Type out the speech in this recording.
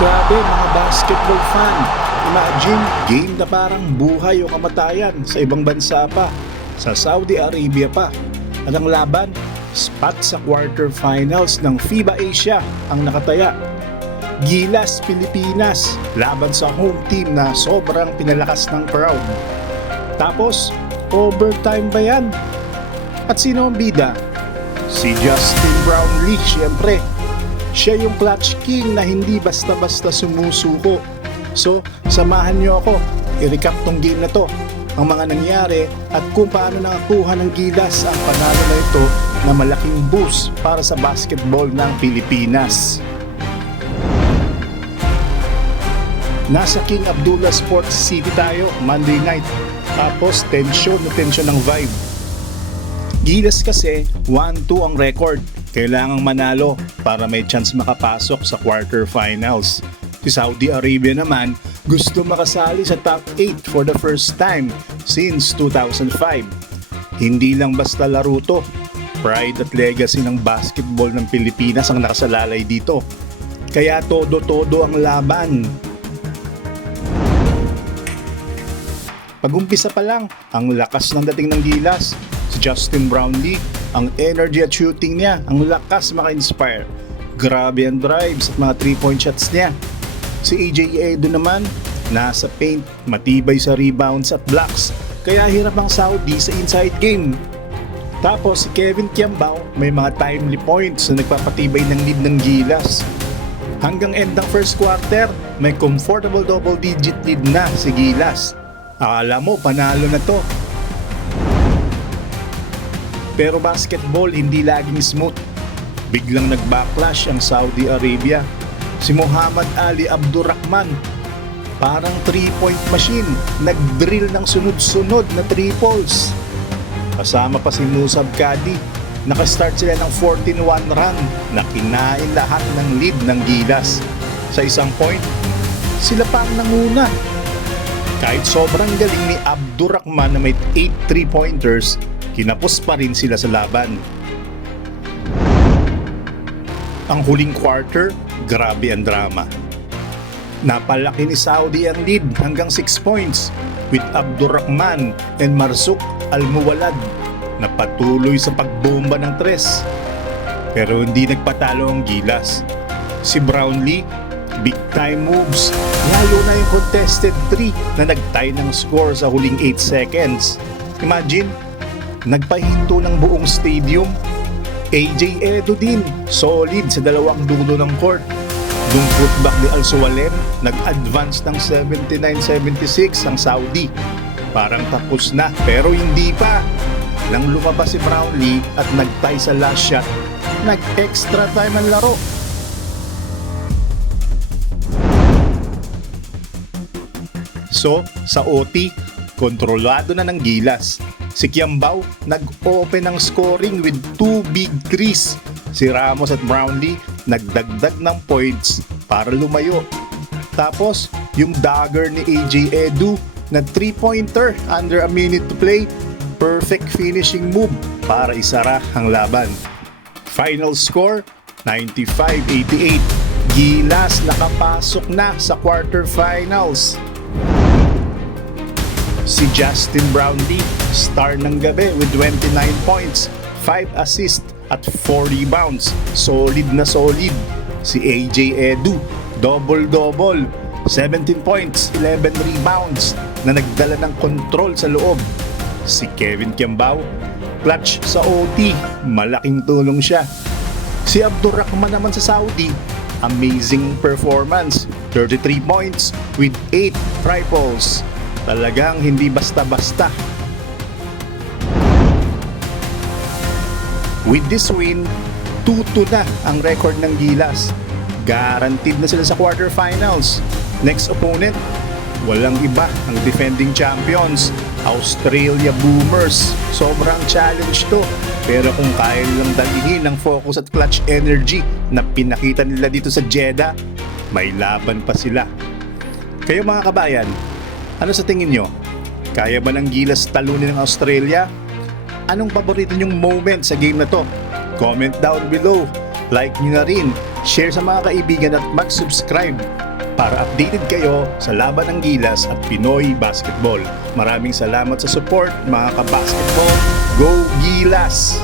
Grabe mga basketball fan, imagine game na parang buhay o kamatayan sa ibang bansa pa, sa Saudi Arabia pa. At ang laban, spot sa quarterfinals ng FIBA Asia ang nakataya. Gilas Pilipinas laban sa home team na sobrang pinalakas ng crowd. Tapos, overtime ba yan? At sino ang bida? Si Justin Brownlee, syempre. Siya yung clutch king na hindi basta-basta sumusuko. So, samahan niyo ako. I-recap tong game na to, ang mga nangyari at kung paano nakakuha ng Gilas ang panalo na ito na malaking boost para sa basketball ng Pilipinas. Nasa King Abdullah Sports City tayo, Monday night. Tapos tensyon ng vibe. Gilas kasi 1-2 ang record. Kailangang manalo para may chance makapasok sa quarterfinals. Si Saudi Arabia naman gusto makasali sa top 8 for the first time since 2005. Hindi lang basta laro to. Pride at legacy ng basketball ng Pilipinas ang nakasalalay dito. Kaya todo-todo ang laban. Pag-umpisa pa lang, ang lakas ng dating ng Gilas. Si Justin Brownlee, ang energy at shooting niya, ang lakas maka-inspire. Grabe ang drives at mga 3-point shots niya. Si AJ Edo naman, nasa paint, matibay sa rebounds at blocks, kaya hirap ang Saudi sa inside game. Tapos si Kevin Kiambao, may mga timely points na nagpapatibay ng lead ng Gilas. Hanggang end ng first quarter, may comfortable double-digit lead na si Gilas. Akala mo, panalo na to. Pero basketball hindi laging smooth. Biglang nag-backlash ang Saudi Arabia. Si Muhammad Ali Abdurrahman, parang 3-point machine, nag-drill ng sunod-sunod na triples. Kasama pa si Musab Kadi, nakastart sila ng 14-1 run na kinain lahat ng lead ng Gilas. Sa isang point, sila pa ang nanguna. Kahit sobrang galing ni Abdurrahman na may 8 3-pointers, kinapos pa rin sila sa laban. Ang huling quarter, grabe ang drama. Napalaki ni Saudi ang lead hanggang 6 points with Abdurrahman and Marsuk Al-Muwalad na patuloy sa pagbomba ng tres. Pero hindi nagpatalo ang Gilas. Si Brownlee, big time moves, lalo na yung contested 3 na nagtie ng score sa huling 8 seconds. Imagine, nagpahinto ng buong stadium. AJ Edo din, solid sa dalawang dulo ng court. Yung putback ni Al-Suwalem, nag-advance ng 79-76 ang Saudi. Parang tapos na, pero hindi pa. Nang lumabas si Brownlee at nag-tie sa last shot, nag-extra time ang laro. So, sa OT, kontrolado na ng Gilas. Si Kiambao nag-open ng scoring with 2 big threes. Si Ramos at Brownlee nagdagdag ng points para lumayo. Tapos, yung dagger ni AJ Edu na 3-pointer under a minute to play, perfect finishing move para isara ang laban. Final score, 95-88. Gilas nakapasok na sa quarterfinals. Si Justin Brownlee, star ng gabi with 29 points, 5 assists at 4 rebounds. Solid na solid. Si AJ Edu, double-double, 17 points, 11 rebounds na nagdala ng control sa loob. Si Kevin Kiambao, clutch sa OT, malaking tulong siya. Si Abdurrahman naman sa Saudi, amazing performance, 33 points with 8 triples. Talagang hindi basta-basta. With this win, 2-2 na ang record ng Gilas. Guaranteed na sila sa quarterfinals. Next opponent, walang iba ang defending champions, Australia Boomers. Sobrang challenge to. Pero kung kaya nilang dalihin ang focus at clutch energy na pinakita nila dito sa Jeddah, may laban pa sila. Kayo mga kabayan, ano sa tingin nyo? Kaya ba ng Gilas talunin ng Australia? Anong paborito nyong moment sa game na to? Comment down below. Like nyo na rin, share sa mga kaibigan at mag-subscribe para updated kayo sa laban ng Gilas at Pinoy Basketball. Maraming salamat sa support mga ka-basketball. Go Gilas!